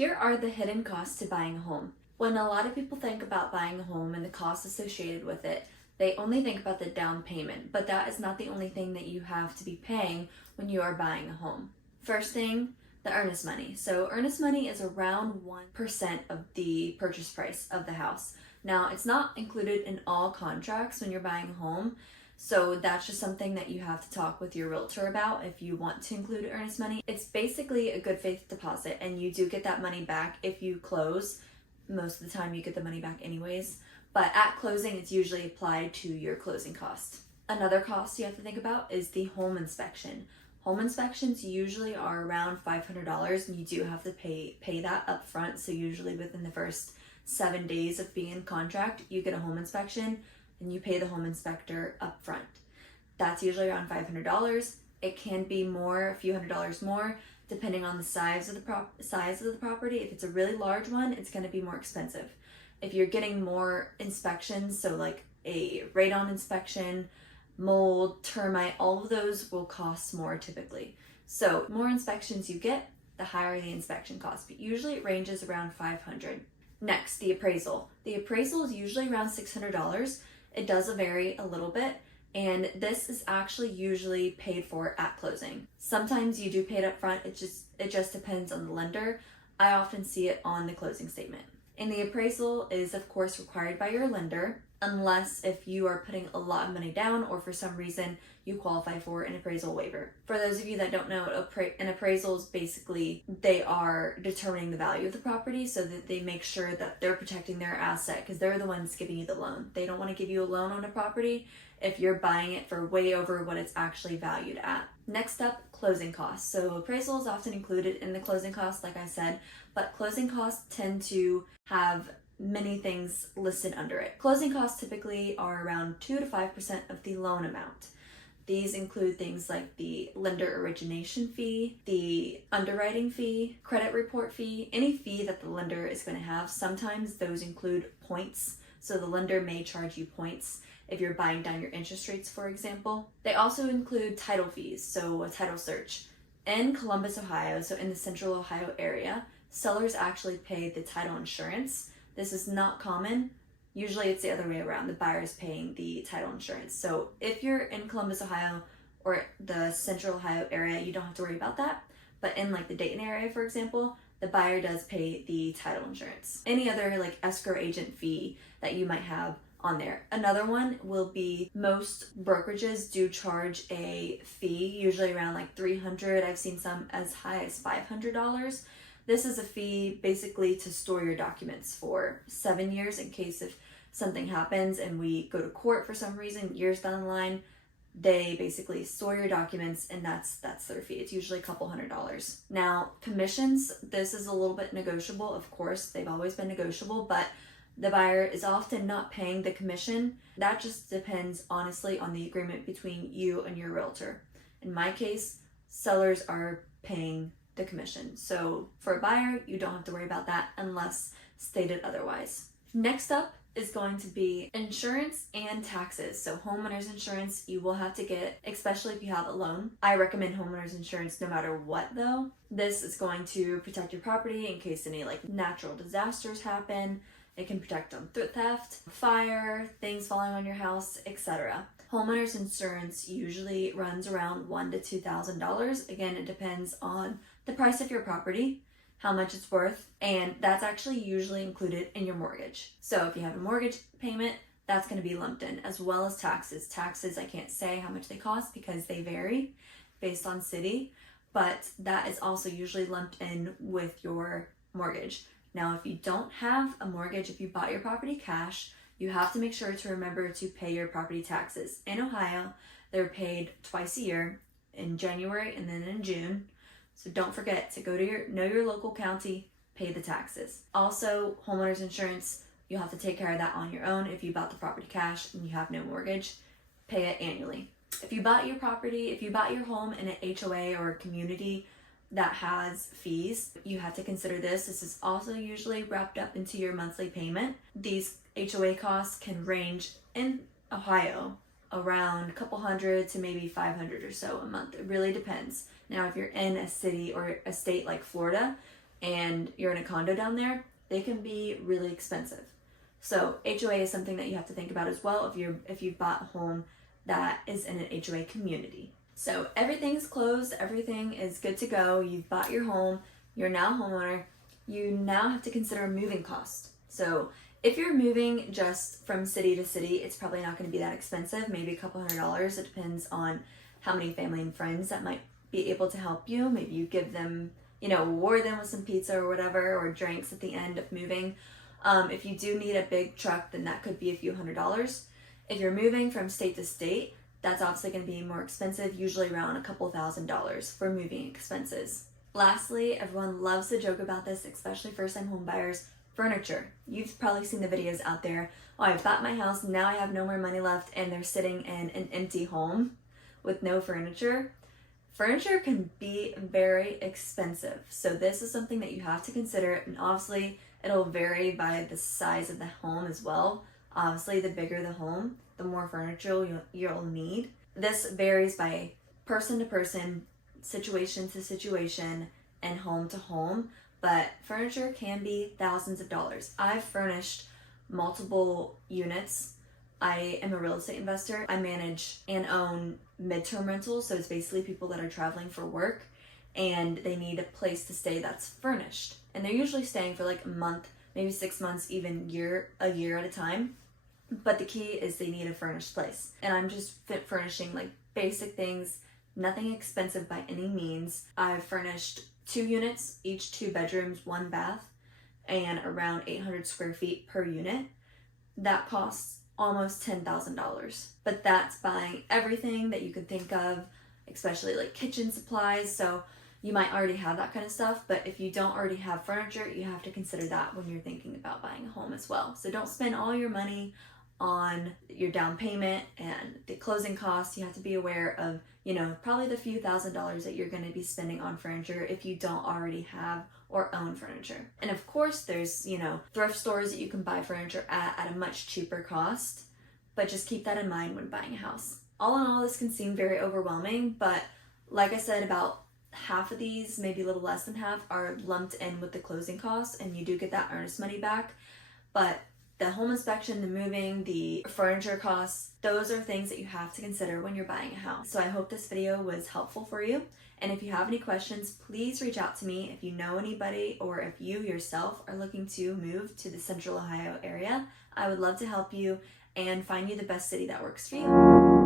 Here are the hidden costs to buying a home. When a lot of people think about buying a home and the costs associated with it, they only think about the down payment, but that is not the only thing that you have to be paying when you are buying a home. First thing, the earnest money. So earnest money is around 1% of the purchase price of the house. Now, it's not included in all contracts when you're buying a home, so that's just something that you have to talk with your realtor about if you want to include earnest money. It's basically a good faith deposit, and you do get that money back if you close. Most of the time you get the money back anyways, but at closing it's usually applied to your closing cost. Another cost you have to think about is the home inspection. Home inspections usually are around $500, and you do have to pay that up front. So usually within the first 7 days of being in contract, you get a home inspection and you pay the home inspector up front. That's usually around $500. It can be more, a few $100s more, depending on the size of the property. If it's a really large one, it's going to be more expensive. If you're getting more inspections, so like a radon inspection, mold, termite, all of those will cost more typically. So more inspections you get, the higher the inspection cost, but usually it ranges around $500. Next, the appraisal. The appraisal is usually around $600. It does vary a little bit, and this is actually usually paid for at closing. Sometimes you do pay it up front, it just depends on the lender. I often see it on the closing statement. And the appraisal is of course required by your lender, unless if you are putting a lot of money down or for some reason you qualify for an appraisal waiver. For those of you that don't know, an appraisal is basically, they are determining the value of the property so that they make sure that they're protecting their asset, because they're the ones giving you the loan. They don't want to give you a loan on a property if you're buying it for way over what it's actually valued at. Next up, closing costs. So appraisal is often included in the closing costs, like I said, but closing costs tend to have many things listed under it. Closing costs typically are around 2 to 5% of the loan amount. These include things like the lender origination fee, the underwriting fee, credit report fee, any fee that the lender is going to have. Sometimes those include points, so the lender may charge you points if you're buying down your interest rates, for example. They also include title fees, so a title search. In Columbus, Ohio, so in the central Ohio area, sellers actually pay the title insurance. This is not common. Usually it's the other way around. The buyer is paying the title insurance. So if you're in Columbus, Ohio, or the central Ohio area, you don't have to worry about that. But in like the Dayton area, for example, the buyer does pay the title insurance. Any other like escrow agent fee that you might have on there. Another one will be, most brokerages do charge a fee, usually around like $300. I've seen some as high as $500. This is a fee basically to store your documents for 7 years in case if something happens and we go to court for some reason years down the line. They basically store your documents, and that's their fee. It's usually a couple $100. Now, commissions, this is a little bit negotiable. Of course, they've always been negotiable, but the buyer is often not paying the commission. That just depends honestly on the agreement between you and your realtor. In my case, sellers are paying the commission. So for a buyer, you don't have to worry about that unless stated otherwise. Next up is going to be insurance and taxes. So homeowners insurance you will have to get, especially if you have a loan. I recommend homeowners insurance no matter what though. This is going to protect your property in case any like natural disasters happen. It can protect on theft, fire, things falling on your house, etc. Homeowners insurance usually runs around $1,000 to $2,000. Again, it depends on the price of your property, how much it's worth, and that's actually usually included in your mortgage. So if you have a mortgage payment, that's going to be lumped in, as well as taxes. Taxes, I can't say how much they cost because they vary based on city, but that is also usually lumped in with your mortgage. Now, if you don't have a mortgage, if you bought your property cash, you have to make sure to remember to pay your property taxes. In Ohio, they're paid twice a year, in January and then in June. So don't forget to go to know your local county, pay the taxes. Also, homeowners insurance, you'll have to take care of that on your own. If you bought the property cash and you have no mortgage, pay it annually. If you bought your home in an HOA or a community that has fees, you have to consider this. This is also usually wrapped up into your monthly payment. These HOA costs can range in Ohio around a couple hundred to maybe 500 or so a month. It really depends. Now, if you're in a city or a state like Florida, and you're in a condo down there, they can be really expensive. So HOA is something that you have to think about as well if you've bought a home that is in an HOA community. So everything's closed, everything is good to go. You've bought your home, you're now a homeowner. You now have to consider moving cost. So if you're moving just from city to city, it's probably not going to be that expensive, maybe a couple $100. It depends on how many family and friends that might be able to help you. Maybe you give them, reward them with some pizza or whatever, or drinks at the end of moving. If you do need a big truck, then that could be a few $100s. If you're moving from state to state, that's obviously going to be more expensive, usually around a couple $1,000s for moving expenses. Lastly, everyone loves to joke about this, especially first-time home buyers, furniture. You've probably seen the videos out there. Oh, I bought my house, now I have no more money left, and they're sitting in an empty home with no furniture. Furniture can be very expensive, so this is something that you have to consider, and obviously it'll vary by the size of the home as well. Obviously, the bigger the home, the more furniture you'll need. This varies by person to person, situation to situation, and home to home, but furniture can be thousands of dollars. I've furnished multiple units. I am a real estate investor. I manage and own midterm rentals, so it's basically people that are traveling for work and they need a place to stay that's furnished. And they're usually staying for like a month, maybe 6 months, even a year at a time. But the key is they need a furnished place. And I'm just furnishing like basic things, nothing expensive by any means. I've furnished 2 units, each 2 bedrooms, 1 bath, and around 800 square feet per unit. That costs almost $10,000. But that's buying everything that you could think of, especially like kitchen supplies. So you might already have that kind of stuff, but if you don't already have furniture, you have to consider that when you're thinking about buying a home as well. So don't spend all your money on your down payment and the closing costs. You have to be aware of, probably the few $1,000s that you're going to be spending on furniture if you don't already have or own furniture. And of course, there's, thrift stores that you can buy furniture at a much cheaper cost, but just keep that in mind when buying a house. All in all, this can seem very overwhelming, but like I said, about half of these, maybe a little less than half, are lumped in with the closing costs, and you do get that earnest money back. But the home inspection, the moving, the furniture costs, those are things that you have to consider when you're buying a house. So I hope this video was helpful for you. And if you have any questions, please reach out to me. If you know anybody or if you yourself are looking to move to the Central Ohio area, I would love to help you and find you the best city that works for you.